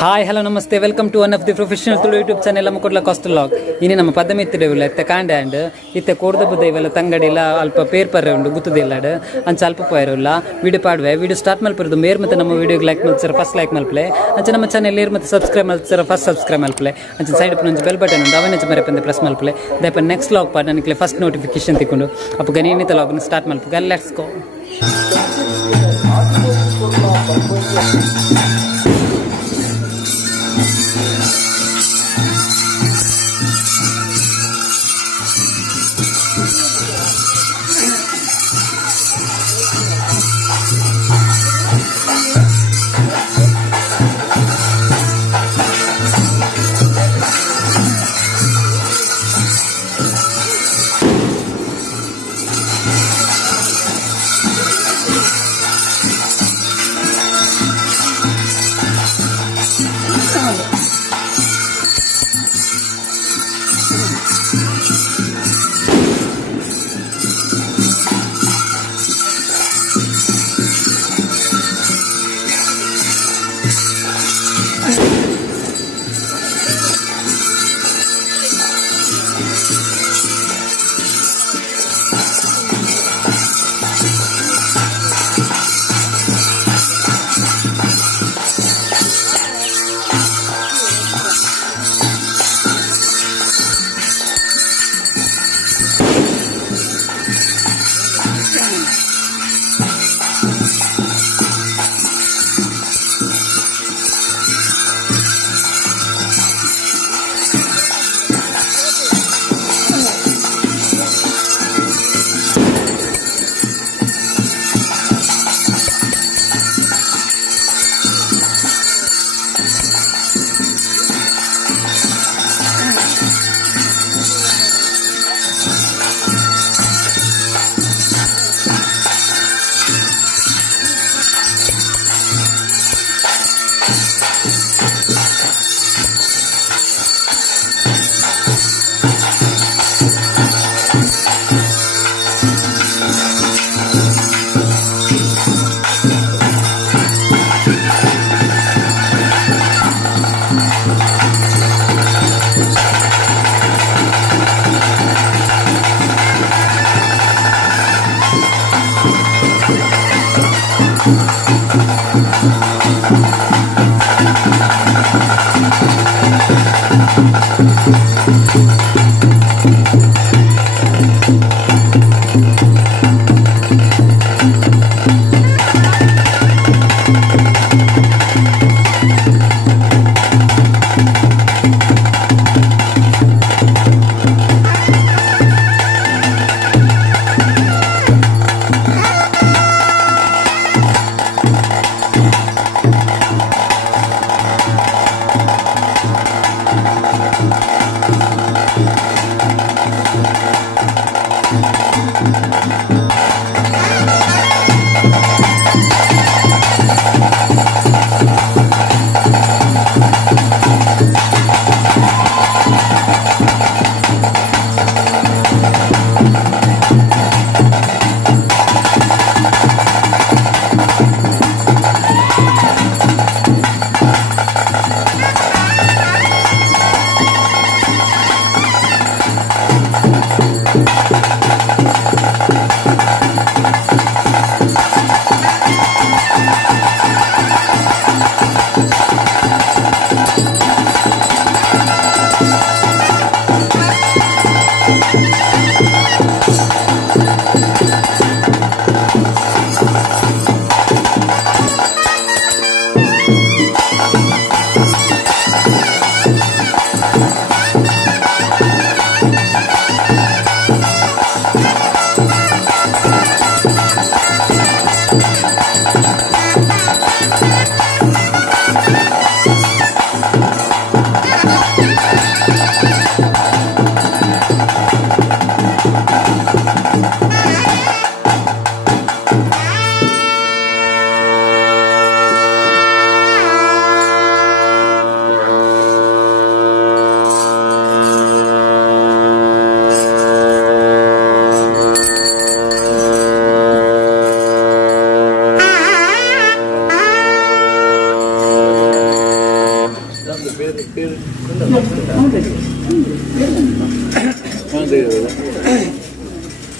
Hi hello ನಮಸ್ತೆ welcome to one of the professional Tulu YouTube channel ನಮ್ಮ Kudla cost log ಇನ್ನು ನಮ್ಮ ಪದಮಿ ಇತ್ತಿಡೆವಿಲ್ಲ ಇತ್ತೆ ಕಾಂಡೆ ಆ್ಯಂಡ್ ಇತ್ತೆ ಕೋಡ್ದ ಬುದ್ಧ ಇವೆಲ್ಲ ತಂಗಡಿಲ್ಲ ಅಲ್ಪ ಪೇರ್ ಪರ್ರೆ ಉಂಡು ಗುತ್ತದಿಲ್ಲಾಡ್ ಅಂಚ ಅಲ್ಪ ಪೋಯಿರಲ್ಲ ವಿಡಿಯೋ ಪಾಡ್ವೆ ವಿಡಿಯೋ ಸ್ಟಾರ್ಟ್ ಮಲ್ಪರದು ಮೇರ್ ಮತ್ತು ನಮ್ಮ ವಿಡಿಯೋಗೆ ಲೈಕ್ ಮಲ್ಸರ ಫಸ್ಟ್ ಲೈಕ್ ಮಲ್ಪಲೆ ಅಂಚ ನಮ್ಮ ಚಾನೆಲ್ ಏರ್ ಮತ್ತು ಸಬ್ಸ್ಕ್ರೈಬ್ ಮಲ್ಸರ ಫಸ್ಟ್ ಸಬ್ಸ್ಕ್ರೈಬ್ ಮಲ್ಪಲೆ ಅಂಚ ಸೈಡ್ ಪುನಂಚ ಬೆಲ್ ಬಟನ್ ಉಂಡು ಅವನ ಮರೆ ಪಂದೆ ಪ್ರೆಸ್ ಮಲ್ಪಲೆ ದಯಪ ನೆಕ್ಸ್ಟ್ ಲಾಗ್ ಪಾಡ್ ನನಗೆ ಫಸ್ಟ್ ನೋಟಿಫಿಕೇಶನ್ ತಿಕ್ಕೊಂಡು ಅಪ್ಪ ಗನಿಯನಿತ ಲಾಗ್ನ ಸ್ಟಾರ್ಟ್ ಮಲ್ಪಗ ಲೆಟ್ಸ್ ಗೋ.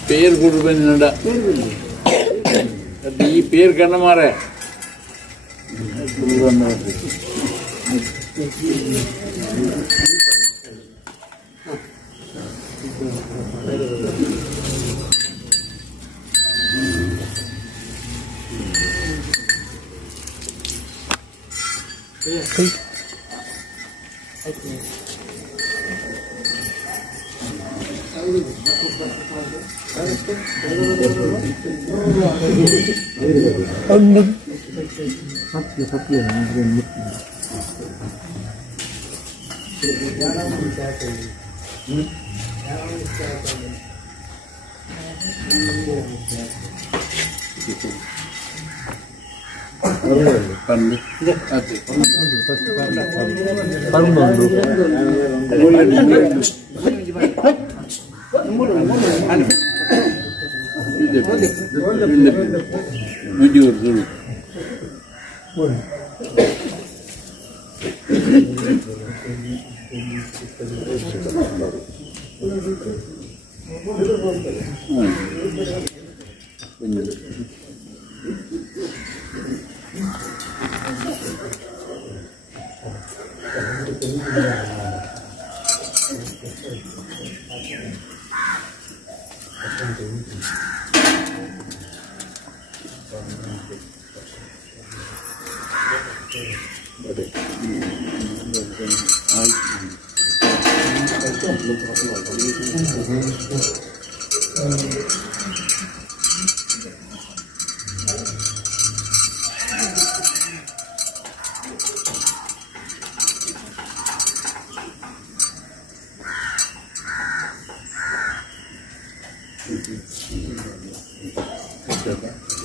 പേര് കൊടുക്കുന്നുണ്ട ഈ പേര് കണ്ണമാറേ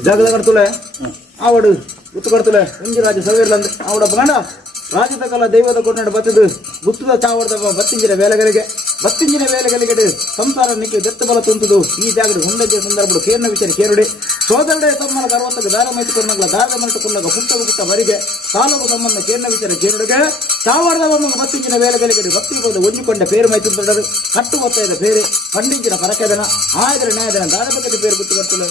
ಜಾಗದ ಕಡ್ತುಲೆ ಆವಡು ಗುತ್ತು ಕಡ್ತುಲೆ ಒಂಜಿ ರಾಜ ಸವೇರ್ಲಂದು ಆವಡ ಬಂಡ ರಾಜದ ಕಲ ದೈವದ ಕೊಟ್ಟ ಬತ್ತದು ಗುತ್ತದ ಚಾವಡದ ಬತ್ತಿಂಜಿನ ವೇಲೆಗಳಿಗೆ ಸಂಸಾರ ನಿಕ್ಕೆ ದತ್ತು ಬಲ ತುಂತುದು ಈ ಜಾಗದ ಹುಂಡಗೆ ಸಂದರ್ಭ ಕೇರ್ನ ವಿಚಾರ ಕೇರುಡೆ ಸೋದರಡೆ ತಮ್ಮನ ಗರ್ವತ್ತಗ ದಾರ ಮೈತುಕೊಂಡಾಗ ದಾರ ಮರಟುಕೊಂಡಾಗ ಪುಟ್ಟ ಬರಿಗೆ ಸಾಲವು ಸಂಬಂಧ ಕೇರ್ನ ವಿಚಾರ ಕೇರುಡೆಗೆ ಚಾವಡದ ಬತ್ತಿಂಜಿನ ವೇಲೆಗಳಿಗೆ ಭಕ್ತಿ ಬೋದ ಒಂಜಿಕೊಂಡ ಪೇರು ಮೈತುಂಟರು ಕಟ್ಟು ಒತ್ತಾಯದ ಬೇರೆ ಪಂಡಿಂಚಿನ ಪರಕೆದನ ಆಯದ್ರ ನ್ಯಾಯದನ ದಾರ ಬಗ್ಗೆ ಪೇರು ಗುತ್ತು ಬರ್ತದೆ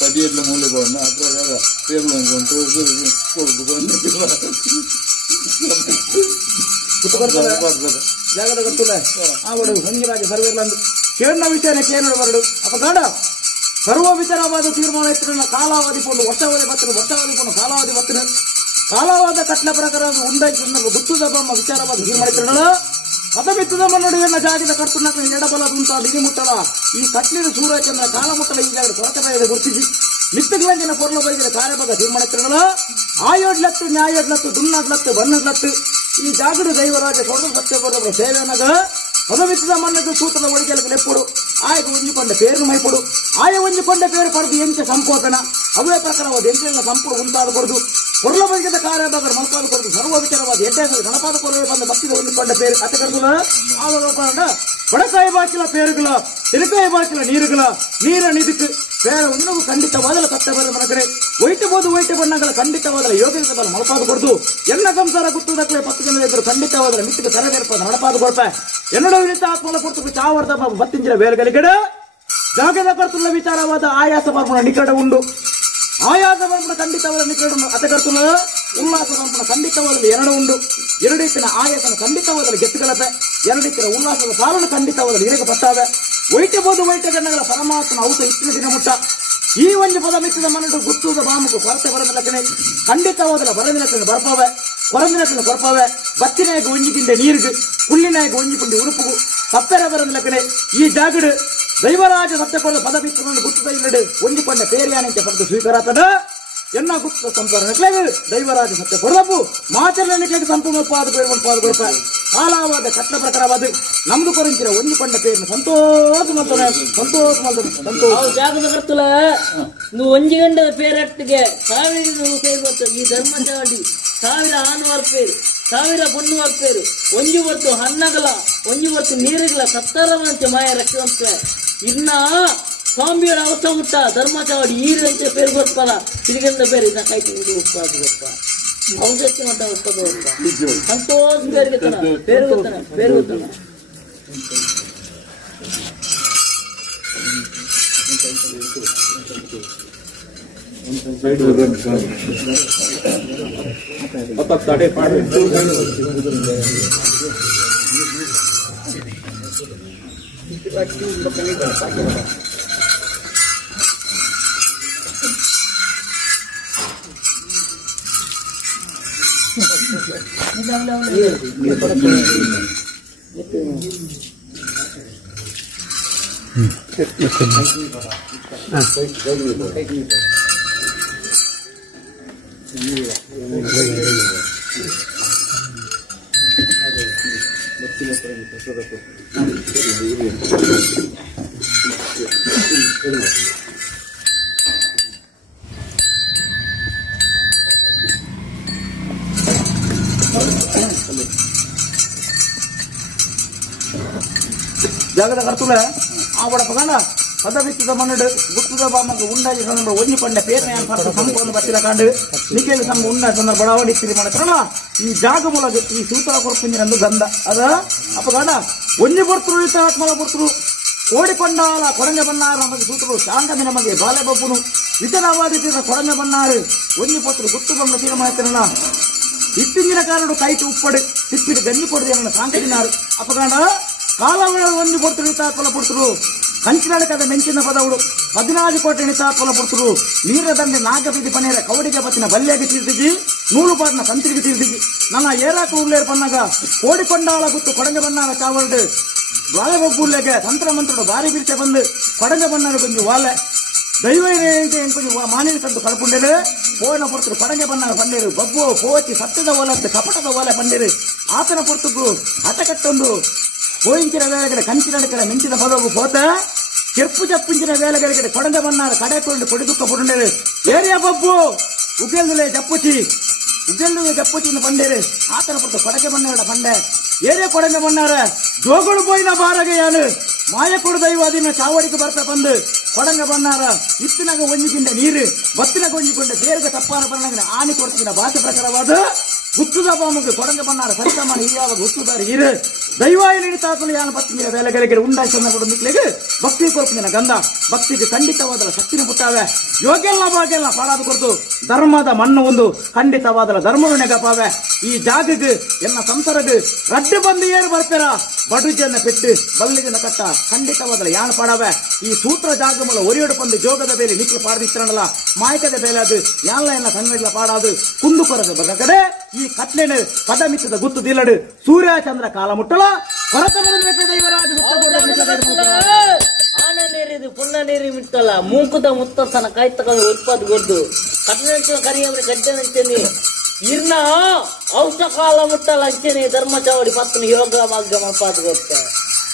ಪಡಿಯೆಲ್ಲ ಮೂಲೆ ಬಂದ ಅದ್ರ ಪೇರು ಜಾಗದ ಗೊತ್ತಿಲ್ಲ ಆವಡು ಹೊಂಗಿರಾಜ ಸರ್ವೇರ್ಲಂದು ಕೇರ್ನ ವಿಚಾರ ಕೇರಳ ಬರಡು ಅಪ್ಪ ಕಾಡ ಸರ್ವ ವಿಚಾರವಾದ ತೀರ್ಮಾನ ಇತ್ತು ಕಾಲಾವಧಿ ಪೊಂಡು ವರ್ಷಾವಧಿ ಪೊಂಡು ಕಾಲಾವಾದ ಕಟ್ಲ ಪ್ರಕಾರ ಉಂಡಾಗಿ ಗುತ್ತದ ಬಮ್ಮ ವಿಚಾರವಾದ ತೀರ್ಮಾನ ಇತ್ತು ಪದವಿತ್ತದ ಮನ್ನಡುವೆನ್ನ ಜಾಗದ ಕರ್ತುನ ಎಡಬಲ ದುಂಟ ದಿಗಿ ಮುಟ್ಟಲ ಈ ಕಟ್ಲಿನ ಸೂರ್ಯಚಂದ್ರ ಕಾಲ ಮುಟ್ಟಲ ಈ ಜಾಗದ ಕೊರತೆ ಗುರುತಿಸಿ ಮಿತ್ತುಗಳಂಜಿನ ಪೊರ್ಲ ಬೈದಿನ ಕಾರ್ಯಭಾಗ ತೀರ್ಮಾನ ಇತ್ತು ಆಯೋಡ್ಲತ್ತು ನ್ಯಾಯೋಡ್ಲತ್ತು ದುನ್ನಡ್ಲತ್ತು ಬನ್ನಡ್ಲತ್ತು ಈ ಜಾಗದ ದೈವರಾಜ ಕೊರಡು ಸತ್ಯಪುರ ಸೇವೆಯನ್ನಾಗ ಪದವಿತ್ತದ ಮನ್ನದು ಸೂತ್ರದ ಒಳಗೆಲಕ್ಕೆ ಲೆಪ್ಪುಡು ಆಯ್ಗ ಒಂಜಿಕೊಂಡ ಪೇರು ಮೈಪುಡು ಆಯ ಒಂಜಿಕೊಂಡ ಪೇರು ಪಡೆದು ಎಂಚ ಸಂಕೋಚನ ಅವೇ ಪ್ರಕಾರವಾದ ಎಂಟೆಲ್ಲ ಸಂಪೂರ್ಣ ಉಂಟಾದ ಕೊಡದು ಪೊರ್ಲ ಬೈಗದ ಕಾರ್ಯಭಾಗ ಮನಪಾದ ಕೊಡದು ಸರ್ವ ವಿಚಾರವಾದ ಎಡ್ಡೆ ಗಣಪಾದ ಕೊರವೆ ಬಂದ ಭಕ್ತಿದ ಒಂಜಿಕೊಂಡ ಪೇರು ಅತ ಕರ್ದುಲ ಆವಾಗ ಬಡಕಾಯಿ ಬಾಕಿಲ ಪೇರುಗಳ ತಿರುಕಾಯಿ ಬಾಕಿಲ ನೀರ ನಿಧಿಕ್ ಬೇರೆ ಉನ್ನಗೂ ಖಂಡಿತವಾದಲ ಸತ್ಯ ಬರ ಮನಗಡೆ ಒಯ್ಟು ಬಣ್ಣಗಳ ಖಂಡಿತವಾದಲ ಯೋಗದ ಬಲ ಮನಪಾದ ಕೊಡದು ಎನ್ನ ಸಂಸಾರ ಗುತ್ತುದಕ್ಕಲೆ 10 ಜನ ಇದ್ದರು ಖಂಡಿತವಾದಲ ಮಿತ್ತಿಗೆ ತರಬೇರ್ಪದ ನಡಪಾದ ಕೊಡ್ಪ ಎನ್ನಡೋ ವಿನಿತ ಆತ್ಮಲ ಪುರ್ತಕ್ಕೆ ಚಾವರ್ದ ಬತ್ತಿಂಜಿನ ಬೇಲಗಲಿಗಡೆ ಜಾಗದ ಕರ್ತುಲ ವಿಚಾರವಾದ ಆಯಾಸ ಬರ್ಮಣ ನಿಕಟ ಉಂಡು ಆಯಾಸ ಬರ್ಮಣ ಖಂಡಿತವಾದ ನಿಕಟ ಉಂಡು ಅತ ಕರ್ತುಲ ಉಲ್ಲಾಸ ಬರ್ಮಣ ಖಂಡಿತವಾದಲು ಎರಡು ಉಂಡು ಎರಡಿತ್ತಿನ ಆಯಾಸನ ಖಂಡಿತವಾದಲು ಗೆತ್ತುಗಳಪೆ ಎರಡಿತ್ತಿನ ಉಲ್ಲಾಸದ ಸಾಲನ ಖಂಡಿತವಾದಲು ಇರಗ ಪತ್ತಾವೆ ಒಯ್ಟಬಹುದು ಗಣ್ಣಗಳ ಪರಮಾತ್ಮನ ಔತ ಇತ್ತಿನ ದಿನ ಮುಟ್ಟ ಈ ಒಂದು ಪದ ಮಿತ್ತದ ಮನಡು ಗುತ್ತುದ ಬಾಮುಕು ಕೊರತೆ ಬರದಿಲ್ಲಕನೆ ಖಂಡಿತವಾದಲ ಬರದಿಲ್ಲಕನೆ ಬರ್ಪವೆ ಕೊರಂದಿನಕನೆ ಕೊರಪವೆ ಬತ್ತಿನಾಯಕ ಒಂಜಿಕಿಂಡೆ ನೀರುಗು ಹುಲ್ಲಿನಾಯಕ ಒಂಜಿಕುಂಡಿ ಉರುಪುಗು ತಪ್ಪೆರ ಬರದಿಲ್ಲಕನೆ ಈ ಜಾಗಡು ದೈವರಾಜ ಸತ್ಯಪದ ಪದ ಮಿತ್ತದ ಗುತ್ತದ ಇಲ್ಲಡು ಒಂಜಿಕೊಂಡ ಪೇರಿಯಾನಿಂಚ ಪಡೆದು ಸ್ವೀಕಾರಾತದ ಎನ್ನ ಗುತ್ತ ಸಂಸಾರ ನಕ್ಲೆಗೆ ದೈವರಾಜ ಸತ್ಯ ಕೊಡದಪ್ಪು ಮಾಚರಣ ನಿಕ್ಲೆಗೆ ಸಂಪೂರ್ಣ ಪಾದ ಪೇರು ಪಾದ ಕೊಡಪ ಕಾಲಾವಾದ ಕಟ್ಲ ಪ್ರಕಾರವಾದ ನಮ್ದು ಕೊರಂತಿರ ಒಂಜಿಕೊಂಡ ಪೇರಿನ ಸಂತೋಷ ಜಾಗದ ಕರ್ತುಲ ನೀವು ಒಂಜಿಗಂಡದ ಪೇರಟ್ಟಿಗೆ ಸಾವಿರ ಸೇರ್ಬತ್ತು ಈ ಧರ್ಮ ಚಾವಡಿ 1000 ಆನುವಾರ ಪೇರು 1000 பொண்ணுவார் பேரு ಒಂಜಿ ಬರ್ತು ಹನ್ನಗಲ ಒಂಜಿ ಬರ್ತು ನೀರುಗಲ 70 ಮಂಚ ಮಾಯ ರಕ್ಷವಂತ ಇನ್ನ ಸ್ವಾಮಿಯವರ ಅವಸ್ಥೆ ಮುಟ್ಟ ಧರ್ಮಚಾವಡಿ ಈರಂತೆ ಪೇರು ಗೊತ್ತಲ್ಲ ತಿರುಗಿಂದ ಬೇರೆ ಇದನ್ನ ಕೈತಿ ಇದು ಉಪ್ಪಾದು ಗೊತ್ತ ಔಷಧಿ ಮಟ್ಟ ಉಪ್ಪದು ಗೊತ್ತ ಸಂತೋಷ ಬೇರೆ ಗೊತ್ತನ ಪೇರು ಗೊತ್ತನ ಪೇರು ಗೊತ್ತನ ಜಾಗದ ಕರ್ತುಲ ಆವಡ ಪಗಂಡ ಪದವಿತ್ತದ ಮನ್ನಡು ಗುತ್ತದ ಬಾಮಗ ಉಂಡಾಜಿ ಸಂದರ್ಭ ಒಂಜಿ ಪಂಡ ಪೇರ್ನ ಪರ್ತ ಸಂಪೂರ್ಣ ಬತ್ತಿಲ ಕಾಂಡು ನಿಖೇಲ್ ಸಂಘ ಉಂಡ ಸಂದರ್ಭ ಬಡಾವಣಿ ತಿರಿ ಮಾಡತ್ರಣ ಈ ಜಾಗ ಮೂಲಕ ಈ ಸೂತ್ರ ಕೊರಪುಂಜಿನಂದು ಗಂಧ ಅದ ಅಪಗಂಡ ಒಂಜಿ ಬರ್ತರು ಇತ್ತ ಆತ್ಮಲ ಬರ್ತರು ಓಡಿಕೊಂಡಾಲ ಕೊರಂಜ ಬನ್ನಾರು ನಮಗೆ ಸೂತ್ರರು ಶಾಂತಮಿ ನಮಗೆ ಬಾಲೆ ಬಬ್ಬುನು ವಿತರವಾದಿ ಕೊರಂಜ ಬನ್ನಾರು ಒಂಜಿ ಪೊತ್ತರು ಗುತ್ತು ಬಂದ ತೀರ್ಮಾನ ಇತ್ತಿಂಗಿನ ಕಾರಣ ಕೈಟು ಉಪ್ಪಡು ತಿಪ್ಪಿಟ್ಟು ಗಂಜಿ ಕೊಡದೇನ ಸಾಂಕಟಿನಾರು ಅಪಗಂಡ ಕಾಲವಳ ಒಂದು ಕೊಡ್ತರು ನಿತಾತ್ಮಲ ಪುಡ್ತರು ಕಂಚಿನಡಕದ ಮೆಂಚಿನ ಪದಗಳು 14 ಕೋಟಿ ನಿತಾತ್ಮಲ ಪುಡ್ತರು ನೀರ ದಂಡೆ ನಾಗಬೀದಿ ಪನೇರ ಕವಡಿಗೆ ಬತ್ತಿನ ಬಲ್ಲೆಗೆ ತೀರ್ತಿಜಿ ನೂಲುಪಾಡಿನ ಕಂತ್ರಿಗೆ ತೀರ್ತಿಜಿ ನನ್ನ ಏರಾಕ ಉರ್ಲೇರು ಪನ್ನಾಗ ಓಡಿಕೊಂಡಾಳ ಗುತ್ತು ಕೊಡಂಗ ಬನ್ನಾರ ಚಾವಲ್ಡು ಬಾಳೆ ಬೊಬ್ಬುಲ್ಲೆಗೆ ತಂತ್ರ ಮಂತ್ರಡು ಬಾರಿ ಬಿರ್ಚೆ ಬಂದು ಕೊಡಂಗ ಬನ್ನಾರ ಕೊಂಚು ವಾಲೆ ದೈವ ಕೊಂಚು ಮಾನಿನ ತಂದು ಕಳ್ಕೊಂಡೇರು ಪೋನ ಪುಡ್ತರು ಕೊಡಂಗ ಬನ್ನಾರ ಪಂಡೇರು ಬಬ್ಬು ಪೋಚಿ ಸತ್ಯದ ಓಲತ್ತು ಕಪಟದ ಓಲೆ ಪಂಡೇರು ಆತನ ಪುಡ್ತದ್ದು ಅಟಕಟ್ಟೊಂದು పోయించిన వేలగడ కంచినడకడ మించిన పదవు పోతే చెప్పు చెప్పించిన వేలగడ కొడంగమన్నారు కడేకొండు కొడుదుక్క పుడుండేది ఏరియా బొబ్బు ఉగ్గెల్లులే చెప్పుచి ఉగ్గెల్లు చెప్పుచి పండేరు ఆతన పుట్టు కొడగమన్నాడ పండే ఏరియా కొడంగమన్నార జోగుడు పోయిన బారగయాను మాయకుడు దైవాదిన చావడికి భర్త పండు కొడంగమన్నార ఇత్తినగ ఒంజికిండ నీరు బత్తినగ ఒంజిಕೊಂಡ ಬೇರ್ಗ ತಪ್ಪಾನ ಬಣ್ಣಗ ಆನಿ ಕೊಡ್ತಿನ ಭಾಷೆ ಪ್ರಕಾರವಾದ ಗುತ್ತುದ ಬಾಮುಗೆ ಕೊಡಂಗ ಬನ್ನಾರ ಸರಿಸಮಾನ ಹಿರಿಯಾವ ಗುತ್ತುದಾರ ಇರು ದೈವಾಯಿ ತಾತಲು ಯಾನ ಪತ್ನಿಯ ವೇಲೆಗಳಿಗೆ ಉಂಡಾಗಿ ಸಂದರ್ಭ ನಿಕ್ಲೆಗೆ ಭಕ್ತಿ ಕೊರಪಿನ ಗಂಧ ಭಕ್ತಿಗೆ ಖಂಡಿತವಾದ ಶಕ್ತಿನ ಪುಟ್ಟಾವೆ ಯೋಗೆಲ್ಲ ಬಾಗೆಲ್ಲ ಪಾಡಾದ ಕೊರತು ಧರ್ಮದ ಮಣ್ಣು ಒಂದು ಖಂಡಿತವಾದ ಧರ್ಮವು ನೆಗಪಾವೆ ಈ ಜಾಗಕ್ಕೆ ಎನ್ನ ಸಂಸರಗೆ ರಡ್ಡು ಬಂದು ಏರು ಬರ್ತಾರ ಬಡುಜನ್ನ ಪೆಟ್ಟು ಬಲ್ಲಿಗಿನ ಕಟ್ಟ ಖಂಡಿತವಾದ ಯಾನ ಪಾಡವೆ ಈ ಸೂತ್ರ ಜಾಗ ಮೂಲ ಒರಿಯೋಡು ಬಂದು ಜೋಗದ ಬೇಲೆ ನಿಕ್ಲು ಪಾಡದಿಸ್ತಾರಲ್ಲ ಮಾಯಕದ ಬೇಲೆ ಅದು ಯಾನ ಎನ್ನ ಸಂಗಡಿಲ ಪಾಡಾದು ಕುಂದು ಕೊರದ ಬದ ಕಡೆ ಈ ಕಟ್ಲೆನ ಪದ ಮಿತ್ತದ ಗುತ್ತು ದಿಲ್ಲಡು ಸೂರ್ಯ ಚಂದ್ರ ಕಾಲ ಮುಟ್ಟಲ ಹೊರತ ದೈವರಾಜ ಆನ ನೀರಿದು ಪುಣ್ಣ ನೀರಿ ಮಿಟ್ಟಲ್ಲ ಮೂಕುದ ಮುತ್ತಸನ ಕಾಯ್ ತಗೊಂಡು ಉತ್ಪಾದ ಗೊದ್ದು ಕಟ್ಟ ಕರಿಯವ್ರೆ ಗಡ್ಡೆ ನಂಚೇನಿ ಇರ್ನ ಔಷಧ ಕಾಲ ಮುಟ್ಟಲ್ಲ ಅಂಚೇನಿ ಧರ್ಮಚಾವಡಿ ಪತ್ನ ಯೋಗ ಮಾರ್ಗ ಮಪಾದ ಗೊತ್ತ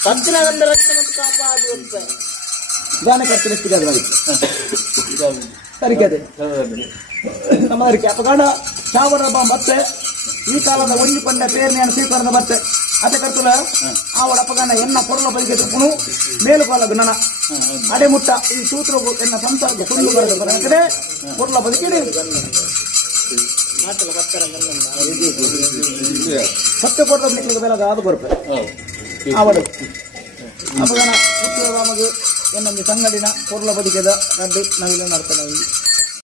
ಪತ್ನ ಗಂಧ ರಕ್ಷಣ ಕಾಪಾದ ಗೊತ್ತ ಗಾನ ಕಟ್ಟಿನ ಸರಿಕದೆ ನಮ್ಮ ಅಪಗಾಡ ಚಾವರಬ್ಬ ಮತ್ತೆ ಈ ಕಾಲದ ಒಂಜಿ ಪಂಡ ಪೇರ್ನೆಯನ್ನು ಸ್ವೀಕರಣದ ಮತ್ತೆ ಅದೇ ಕರ್ತುಲ ಆವಡ ಅಪಗಾನ ಎನ್ನ ಕೊರಲ ಬದಿಗೆ ತುಪ್ಪುನು ಮೇಲುಪಾಲ ಗುಣನ ಅಡೆ ಮುಟ್ಟ ಈ ಸೂತ್ರ ಎನ್ನ ಸಂಸಾರದ ಕುಂದು ಬರೆದ ಬರಕಡೆ ಕೊರಲ ಬದುಕಿಡಿ ಸತ್ಯ ಕೊರಲ ಬದುಕಿಗೆ ಬೇಲಾಗ ಅದು ಬರುತ್ತೆ ಆವಡು ಅಪಗಾನ ಉತ್ತರವಾಮದು ಎನ್ನೊಂದು ಸಂಗಡಿನ ಕೊರಲ ಬದುಕಿದ ರಡ್ಡು ನಾವಿಲ್ಲ ನಡ್ತಾನೆ